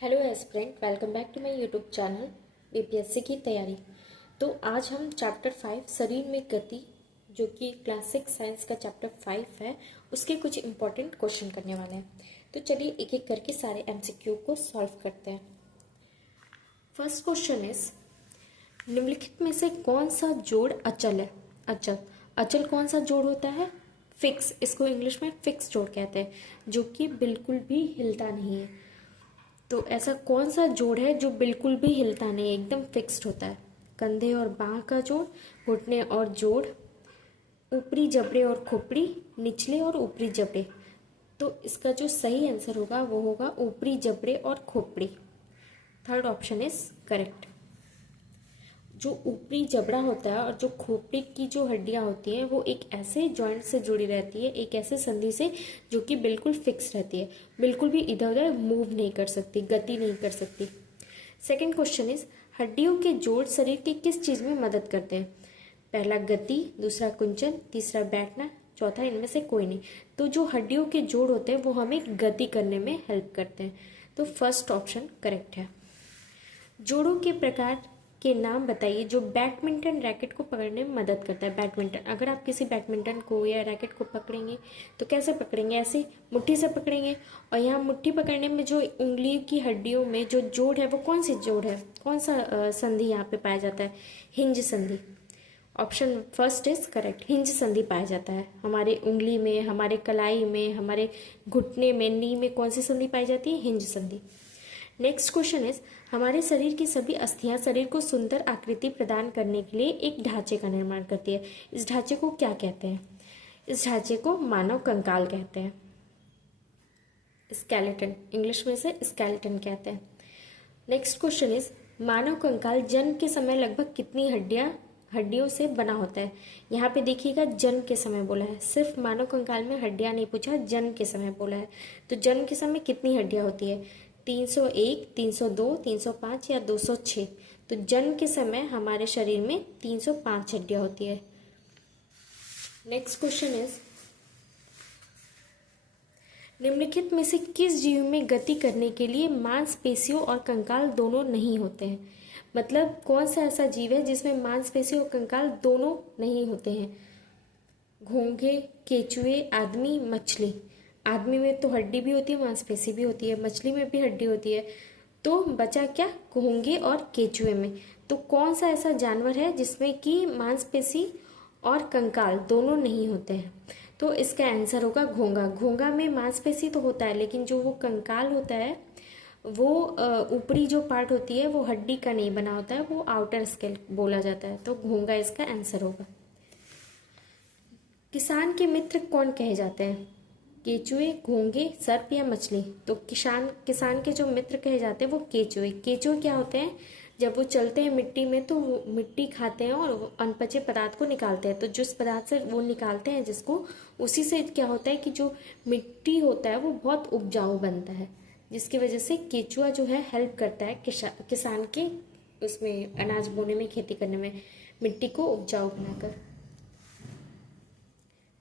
Hello aspirant, welcome back to my YouTube channel BPSC की तैयारी। तो आज हम चैप्टर 5 शरीर में गति, जो कि क्लासिक साइंस का चैप्टर 5 है, उसके कुछ इंपॉर्टेंट क्वेश्चन करने वाले हैं। तो चलिए एक एक करके सारे एमसीक्यू को सॉल्व करते हैं। फर्स्ट क्वेश्चन इज, निम्नलिखित में से कौन सा जोड़ अचल है? अचल अचल कौन सा जोड़ होता है? फिक्स। इसको इंग्लिश में फिक्स जोड़ कहते हैं, जो कि बिल्कुल भी हिलता नहीं है। तो ऐसा कौन सा जोड़ है जो बिल्कुल भी हिलता नहीं, एकदम फिक्स्ड होता है? कंधे और बाह का जोड़, घुटने और जोड़, ऊपरी जबड़े और खोपड़ी, निचले और ऊपरी जबड़े। तो इसका जो सही आंसर होगा वो होगा ऊपरी जबड़े और खोपड़ी। Third option is correct. जो ऊपरी जबड़ा होता है और जो खोपड़ी की जो हड्डियां होती हैं वो एक ऐसे जॉइंट से जुड़ी रहती है, एक ऐसे संधि से जो कि बिल्कुल फिक्स रहती है, बिल्कुल भी इधर उधर मूव नहीं कर सकती, गति नहीं कर सकती। सेकंड क्वेश्चन इज, हड्डियों के जोड़ शरीर की किस चीज में मदद करते हैं? पहला गति, दूसरा कुंचन, तीसरा बैठना, चौथा इनमें से कोई नहीं। तो जो हड्डियों के जोड़ होते हैं वो हमें गति करने में हेल्प करते हैं। तो फर्स्ट ऑप्शन करेक्ट है। जोड़ों के प्रकार के नाम बताइए जो बैडमिंटन रैकेट को पकड़ने में मदद करता है। बैडमिंटन, अगर आप किसी बैडमिंटन को या रैकेट को पकड़ेंगे तो कैसे पकड़ेंगे? ऐसे मुट्ठी से पकड़ेंगे। और यहाँ मुट्ठी पकड़ने में जो उंगली की हड्डियों में जो जोड़ है वो कौन सी जोड़ है, कौन सा संधि यहाँ पे पाया जाता है? हिंज संधि। Option first is correct, hinge संधि पाया जाता है। हमारे उंगली में, हमारे कलाई में, हमारे घुटने में, नी में कौन सी संधि पाई जाती है? हिंज संधि। नेक्स्ट क्वेश्चन इज, हमारे शरीर की सभी अस्थियां शरीर को सुंदर आकृति प्रदान करने के लिए एक ढांचे का निर्माण करती है। इस ढांचे को क्या कहते हैं? इस ढांचे को मानव कंकाल कहते हैं। स्केलेटन, इंग्लिश में से स्केलेटन कहते हैं। नेक्स्ट क्वेश्चन इज, मानव कंकाल जन्म के समय लगभग कितनी हड्डियों से बना होता है? यहाँ पे देखिएगा जन्म के समय बोला है, सिर्फ मानव कंकाल में हड्डियां नहीं पूछा, जन्म के समय बोला है। तो जन्म के समय कितनी हड्डियां होती है? 301, 302, 305 या 206? तो जन्म के समय हमारे शरीर में 305 हड्डियां होती है। नेक्स्ट क्वेश्चन इज, निम्नलिखित में से किस जीव में गति करने के लिए मांसपेशियों और कंकाल दोनों नहीं होते हैं? मतलब कौन सा ऐसा जीव है जिसमें मांसपेशियों और कंकाल दोनों नहीं होते हैं? घोंघे, केचुए, आदमी, मछली। आदमी में तो हड्डी भी होती है, मांसपेशी भी होती है, मछली में भी हड्डी होती है। तो बचा क्या? घोंघे और केचुए में। तो कौन सा ऐसा जानवर है जिसमें कि मांसपेशी और कंकाल दोनों नहीं होते हैं? तो इसका आंसर होगा घोंघा। घोंघा में मांसपेशी तो होता है, लेकिन जो वो कंकाल होता है वो ऊपरी जो पार्ट होती है वो हड्डी का नहीं बना होता है, वो आउटर स्केल बोला जाता है। तो घोंघा इसका आंसर होगा। किसान के मित्र कौन कहे जाते हैं? केचुए, घोंघे, सर्प या मछली? तो किसान के जो मित्र कहे जाते हैं वो केचुए। केचुए क्या होते हैं? जब वो चलते हैं मिट्टी में तो वो मिट्टी खाते हैं और अनपचे पदार्थ को निकालते हैं। तो जिस पदार्थ से वो निकालते हैं जिसको, उसी से क्या होता है कि जो मिट्टी होता है वो बहुत उपजाऊ बनता है, जिसकी वजह से केचुआ जो है हेल्प करता है किसान के उसमें अनाज बोने में, खेती करने में, मिट्टी को उपजाऊ बनाकर।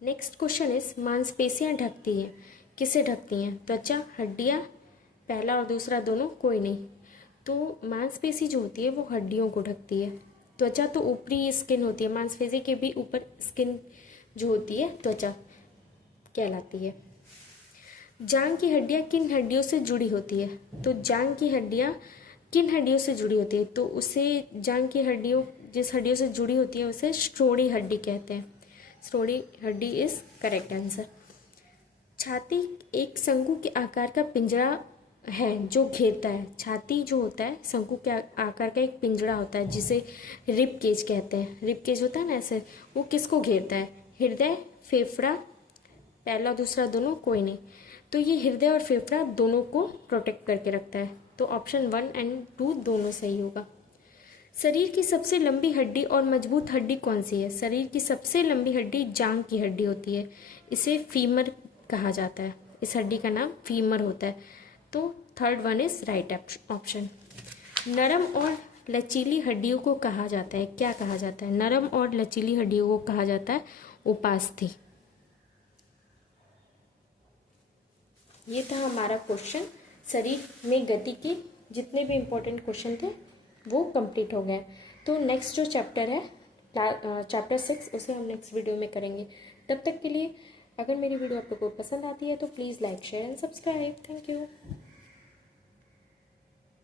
नेक्स्ट क्वेश्चन इज, मांसपेशियां ढकती हैं, किसे ढकती हैं? त्वचा, हड्डियां? पहला और दूसरा दोनों? कोई नहीं। तो मांसपेशी जो होती है वो हड्डियों को ढकती है। त्वचा तो ऊपरी स्किन होती है, मांसपेशी के भी ऊपर स्किन जो होती है त्वचा कहलाती है। जांग की हड्डियां किन हड्डियों से जुड़ी होती है? तो जांग की हड्डियां किन हड्डियों से जुड़ी होती है? तो उसे जांग की हड्डियों, जिस हड्डियों से जुड़ी होती है उसे श्रोणि हड्डी कहते हैं। श्रोणि हड्डी इज करेक्ट आंसर। छाती एक शंकु के आकार का पिंजरा है जो घेरता है। छाती जो होता है शंकु के आकार का एक पिंजरा होता है जिसे रिब केज कहते हैं। रिब केज होता है ना ऐसे, वो किसको घेरता है? हृदय, फेफड़ा? पहला दूसरा दोनों? कोई नहीं। तो ये हृदय और फेफड़ा दोनों को प्रोटेक्ट करके रखता है। तो ऑप्शन 1 एंड 2 दोनों सही होगा। शरीर की सबसे लंबी हड्डी और मजबूत हड्डी कौन सी है? शरीर की सबसे लंबी हड्डी जांघ की हड्डी होती है, इसे फीमर कहा जाता है। इस हड्डी का नाम फीमर होता है। तो third one is right option. नरम और लचीली हड्डियों को कहा जाता है, क्या कहा जाता है? नरम और लचीली हड्डियों को कहा जाता है उपास्थि। ये था हमारा क्वेश्चन शरीर में गति के जितने भी इम्पोर्टेंट क्वेश्चन थे वो कंप्लीट हो गए। तो नेक्स्ट जो चैप्टर है चैप्टर 6 उसे हम नेक्स्ट वीडियो में करेंगे। तब तक के लिए अगर मेरी वीडियो आप लोगों को पसंद आती है तो please like share and subscribe. Thank you.